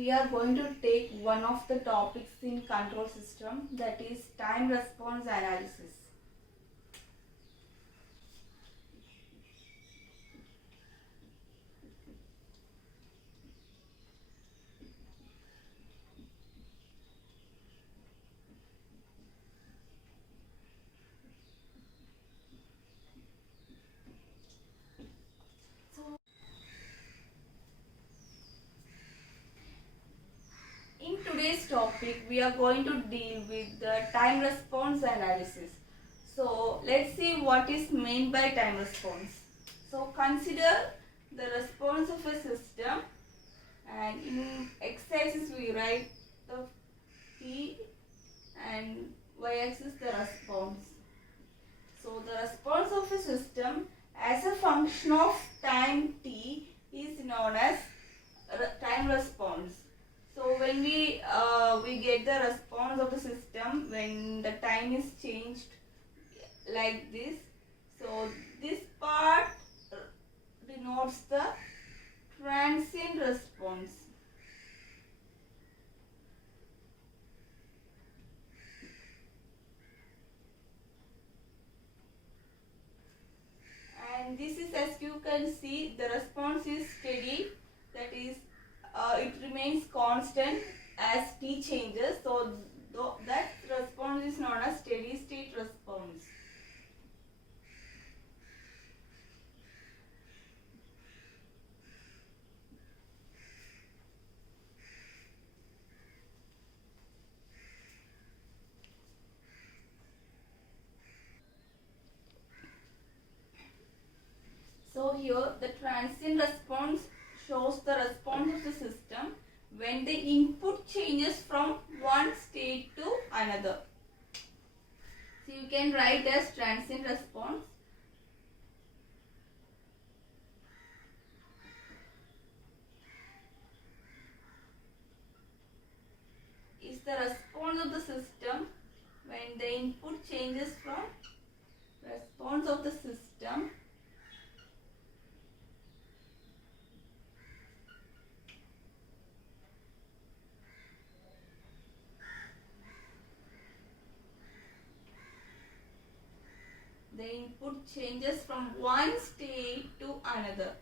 we are going to take one of the topics in control system, that is time response analysis. So in today's topic we are going to deal with the time response analysis. So let's see what is meant by time response. So consider the response of a system, and in x-axis we write the t and y-axis the response. So the response of a system as a function of time t is known as time response. So when we get the response of the system when the time is changed like this, so this part denotes the transient response. And this is, as you can see, the response is steady, that is it remains constant as t changes, so that response is known as steady state response. So here the transient response shows the response of the system when the input changes from one state to another. So you can write as transient response. Is the response of the system when the input changes from response of the system from one state to another.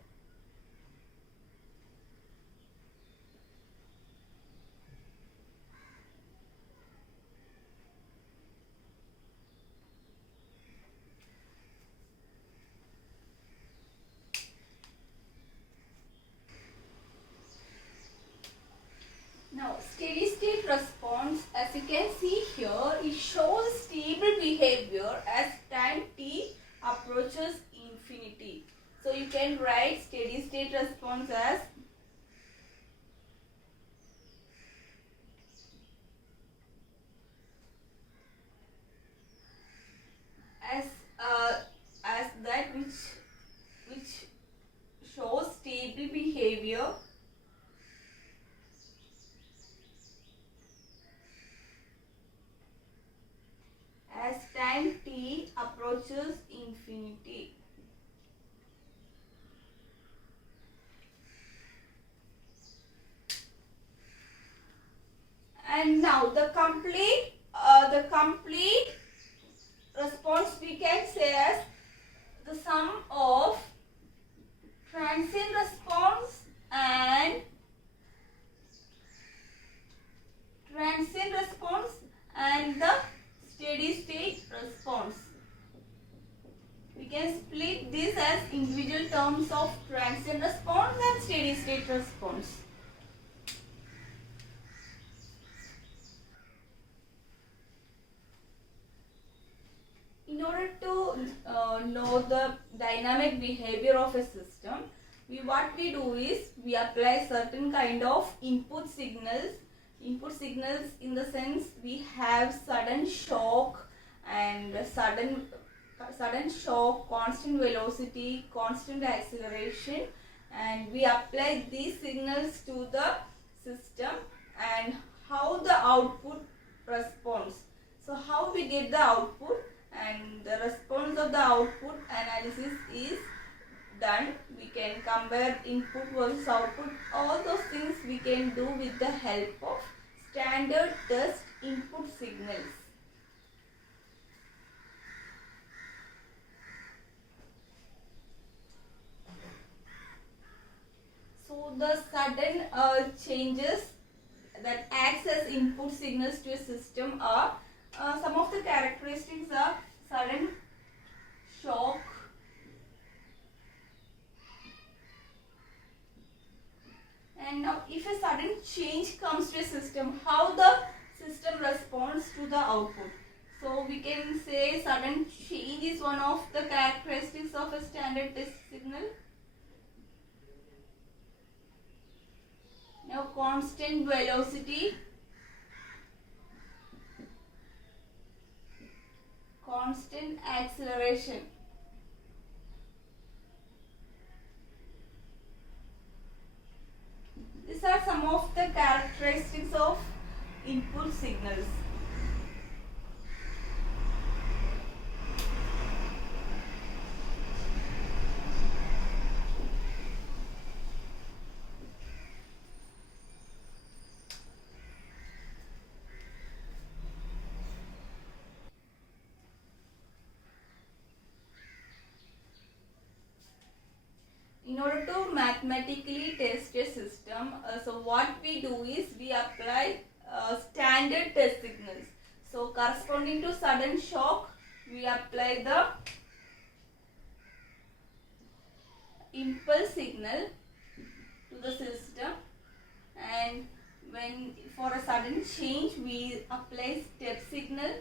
Now, steady state response, as you can see here, it shows stable behavior as time t approaches infinity. So you can write steady state response as that which shows stable behavior as time t approaches infinity. And now the complete response we can say as the sum of transient response and the steady state response. We can split this as individual terms of transient response and steady state response. In order to know the dynamic behavior of a system, what we do is we apply certain kind of input signals. Input signals in the sense we have sudden shock, constant velocity, constant acceleration, and we apply these signals to the system and how the output responds. So how we get the output, and the response of the output analysis is done. We can compare input versus output. All those things we can do with the help of standard test input signals. So the sudden changes that acts as input signals to a system are some of the characteristics are sudden shock, and now if a sudden change comes to a system, how the system responds to the output. So we can say sudden change is one of the characteristics of a standard test signal. Now constant velocity, constant acceleration. These are some of the characteristics of input signals. In order to mathematically test a system, so what we do is we apply standard test signals. So corresponding to sudden shock, we apply the impulse signal to the system, and when for a sudden change we apply step signal.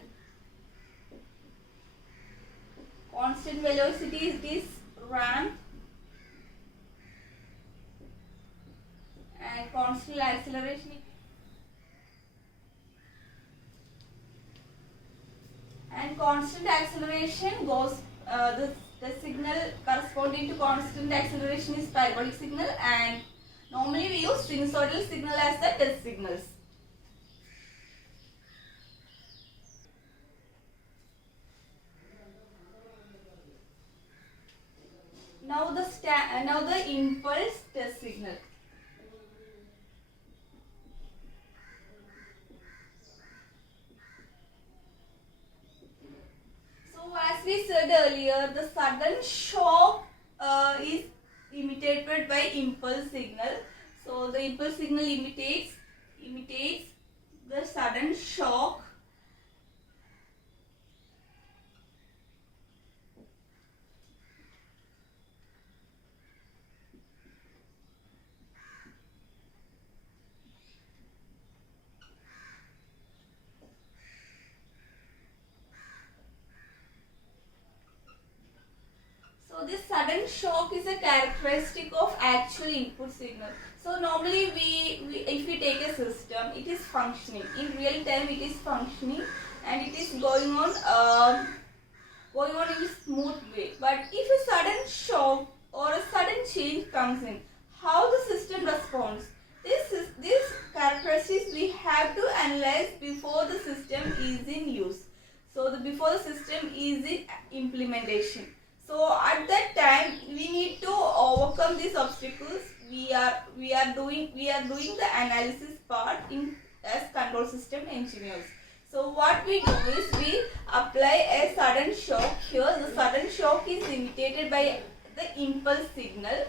Constant velocity is this ramp, and constant acceleration goes the signal corresponding to constant acceleration is parabolic signal, and normally we use sinusoidal signal as the test signals. Now the impulse test signal. As we said earlier, the sudden shock is imitated by impulse signal. So the impulse signal imitates the sudden shock. So this sudden shock is a characteristic of actual input signal. So normally if we take a system, it is functioning. In real time it is functioning and it is going on in a smooth way. But if a sudden shock or a sudden change comes in, how the system responds? These characteristics we have to analyze before the system is in use. So before the system is in implementation. So at that time we need to overcome these obstacles. We are doing the analysis part as control system engineers. So what we do is we apply a sudden shock here. The sudden shock is imitated by the impulse signal.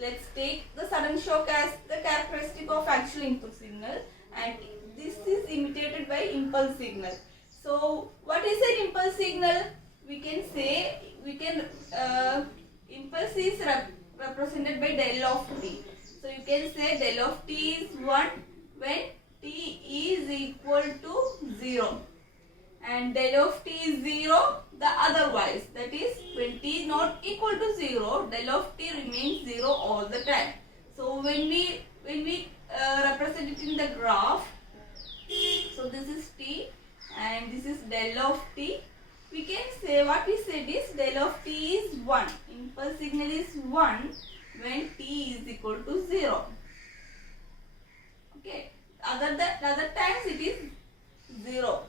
Let's take the sudden shock as the characteristic of actual input signal, and this is imitated by impulse signal. So what is an impulse signal? We can say impulse is represented by del of t. So you can say del of t is 1 when t is equal to 0, and del of t is 0 the otherwise, that is when t is not equal to 0, del of t remains 0 all the time. So when we represent it in the graph, so this is t and this is del of t. We can say what we said is del of t is 1. Impulse signal is 1 when t is equal to 0. Okay. Other times it is 0.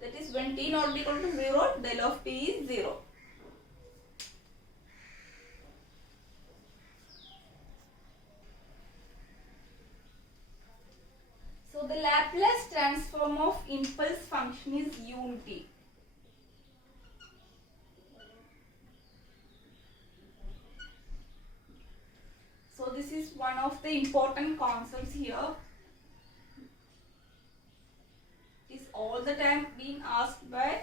That is when t not equal to 0, del of t is 0. transform of impulse function is unity. So this is one of the important concepts here. Is all the time being asked by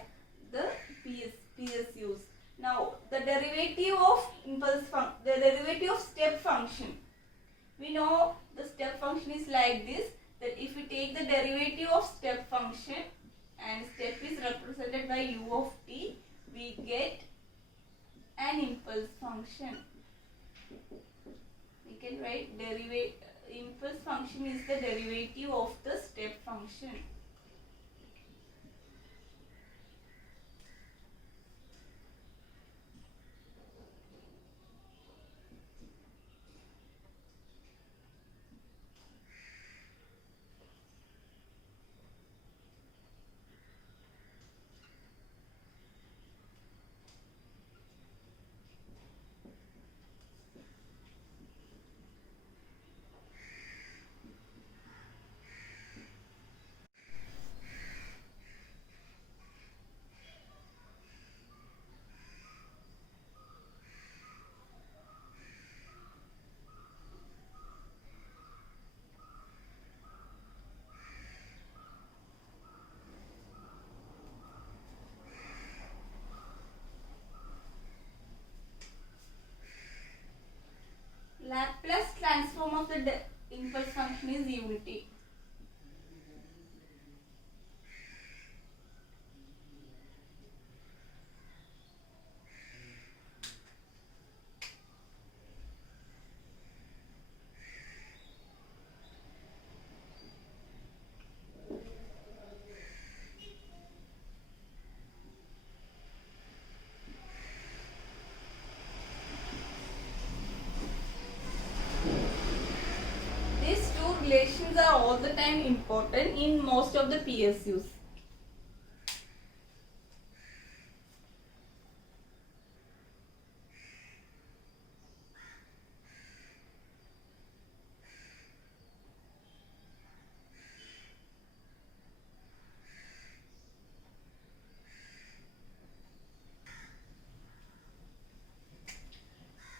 the PSUs. Now the derivative of the derivative of step function. We know the step function is like this, that if we take the derivative of step function and step is represented by u of t, we get an impulse function. We can write impulse function is the derivative of the step function. Laplace transform of the impulse function is unity. These two relations are all the time important in most of the PSUs.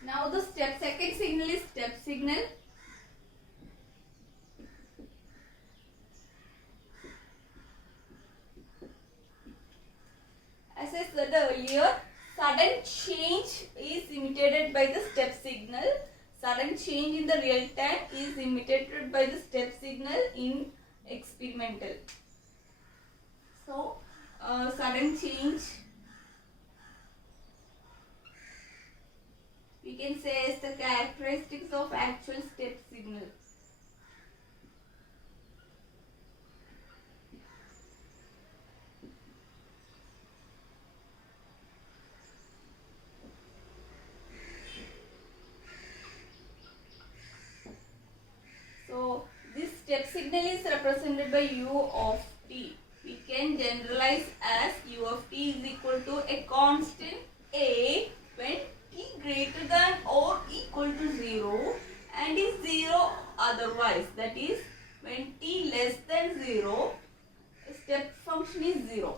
Now the second signal is step signal. As I said earlier, sudden change is imitated by the step signal. Sudden change in the real time is imitated by the step signal in experimental. So, sudden change we can say is the characteristics of actual step signal. So this step signal is represented by u of t. We can generalize as u of t is equal to a constant a when t greater than or equal to 0 and is 0 otherwise. That is, when t less than 0, step function is 0.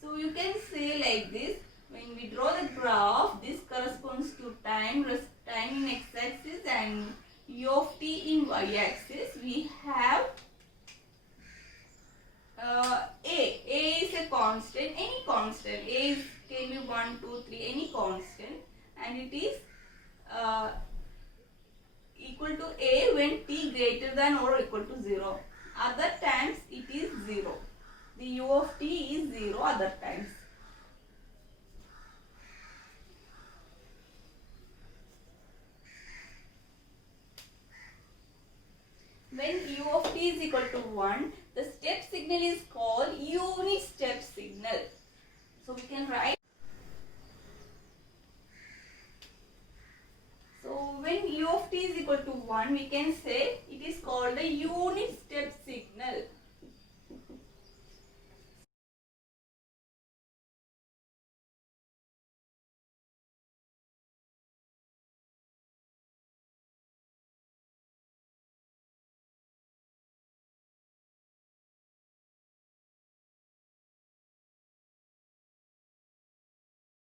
So you can say like this, when we draw the graph, this corresponds to time in x-axis and u of t in y-axis. We have a is a constant, any constant. A can be 1, 2, 3, any constant, and it is equal to a when t greater than or equal to 0. Other times it is 0. The u of t is 0 other times. When u of t is equal to 1, the step signal is called unit step signal. So we can write. So when u of t is equal to 1, we can say it is called a unit step signal.